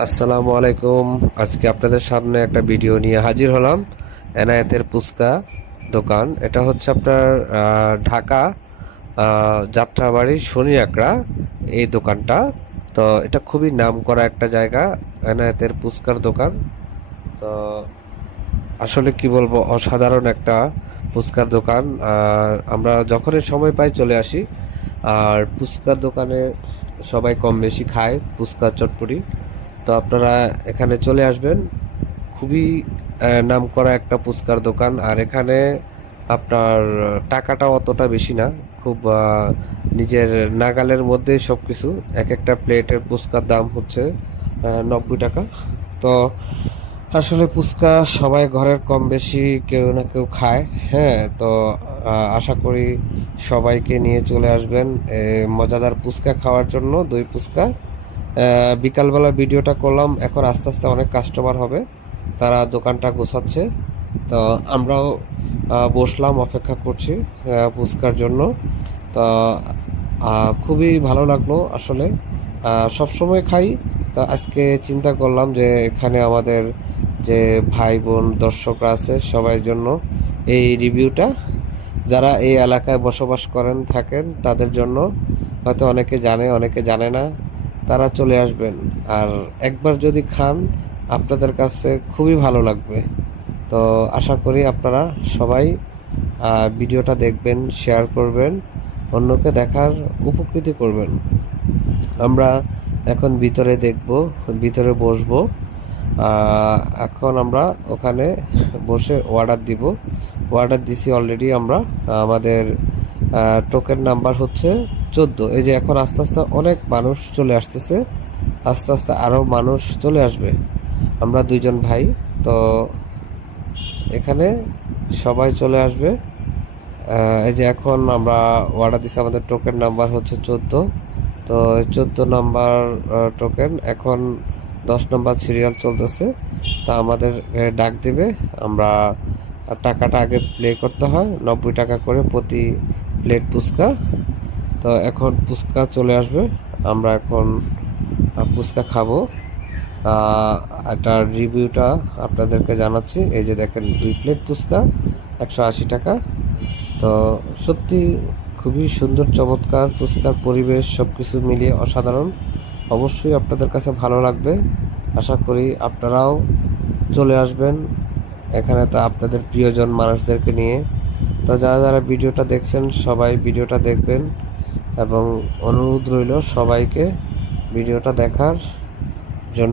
আসসালামু আলাইকুম। আজকে আপনাদের সামনে একটা ভিডিও নিয়ে হাজির হলাম। এনায়েতের ফুচকা দোকান। এটা হচ্ছে আপনার ঢাকা যাত্রাবাড়ি শনি একরা এই দোকানটা। তো এটা খুবই নামকরা একটা জায়গা, এনায়েতের ফুচকার দোকান। তো আসলে কি বলবো, অসাধারণ একটা ফুচকার দোকান। আমরা যখনই সময় পাই চলে আসি। আর ফুচকার দোকানে সবাই কম বেশি খায় ফুচকা চটপটি। তো আপনারা এখানে চলে আসবেন। খুবই নামকরা একটা ফুচকার দোকান। আর এখানে আপনার টাকাটা অতটা বেশি না, খুব নিজের নাগালের মধ্যে সব কিছু। এক একটা প্লেটের ফুচকার দাম হচ্ছে 90 টাকা। তো আসলে ফুচকা সবাই ঘরের কম বেশি কেউ না কেউ খায়। হ্যাঁ, তো আশা করি সবাইকে নিয়ে চলে আসবেন মজাদার ফুচকা খাওয়ার জন্য। দই ফুচকা। বিকালবেলা ভিডিওটা করলাম, এখন আস্তে আস্তে অনেক কাস্টমার হবে, তারা দোকানটা গোছাচ্ছে। তো আমরাও বসলাম, অপেক্ষা করছি ফুচকার জন্য। তো খুবই ভালো লাগলো আসলে। সব সময় খাই, তো আজকে চিন্তা করলাম যে এখানে আমাদের যে ভাই বোন দর্শকরা আছে সবার জন্য এই রিভিউটা। যারা এই এলাকায় বসবাস করেন থাকেন তাদের জন্য, হয়তো অনেকে জানে অনেকে জানে না, তারা চলে আসবেন। আর একবার যদি খান আপনাদের কাছে খুবই ভালো লাগবে। তো আশা করি আপনারা সবাই ভিডিওটা দেখবেন, শেয়ার করবেন, অন্যকে দেখার উপকৃত করবেন। আমরা এখন ভিতরে দেখব, ভিতরে বসবো। এখন আমরা ওখানে বসে অর্ডার দিব। অর্ডার দিছি অলরেডি আমরা। আমাদের টোকেন নাম্বার হচ্ছে 14। এই যে এখন আস্তে আস্তে অনেক মানুষ চলে আসতেছে, আস্তে আস্তে আরও মানুষ চলে আসবে। আমরা দুইজন ভাই, তো এখানে সবাই চলে আসবে। এই যে এখন আমরা অর্ডার দিচ্ছি, আমাদের টোকেন নাম্বার হচ্ছে 14। তো 14 নাম্বার টোকেন। এখন 10 নাম্বার সিরিয়াল চলতেছে। তা আমাদের ডাক দিবে। আমরা টাকাটা আগে প্লে করতে হয়, 90 টাকা করে প্রতি প্লেট ফুচকা। তো এখন ফুচকা চলে আসবে, আমরা এখন ফুচকা খাবো। এটার রিভিউটা আপনাদেরকে জানাচ্ছি। এই যে দেখেন, 2 প্লেট ফুচকা 180 টাকা। তো সত্যি খুবই সুন্দর, চমৎকার ফুচকার পরিবেশ, সব কিছু মিলিয়ে অসাধারণ। অবশ্যই আপনাদের কাছে ভালো লাগবে। আশা করি আপনারাও চলে আসবেন এখানে, তো আপনাদের প্রিয়জন মানুষদেরকে নিয়ে। তো যারা যারা ভিডিওটা দেখছেন সবাই ভিডিওটা দেখবেন, এবং অনুরোধ রইল সবাইকে ভিডিওটা দেখার।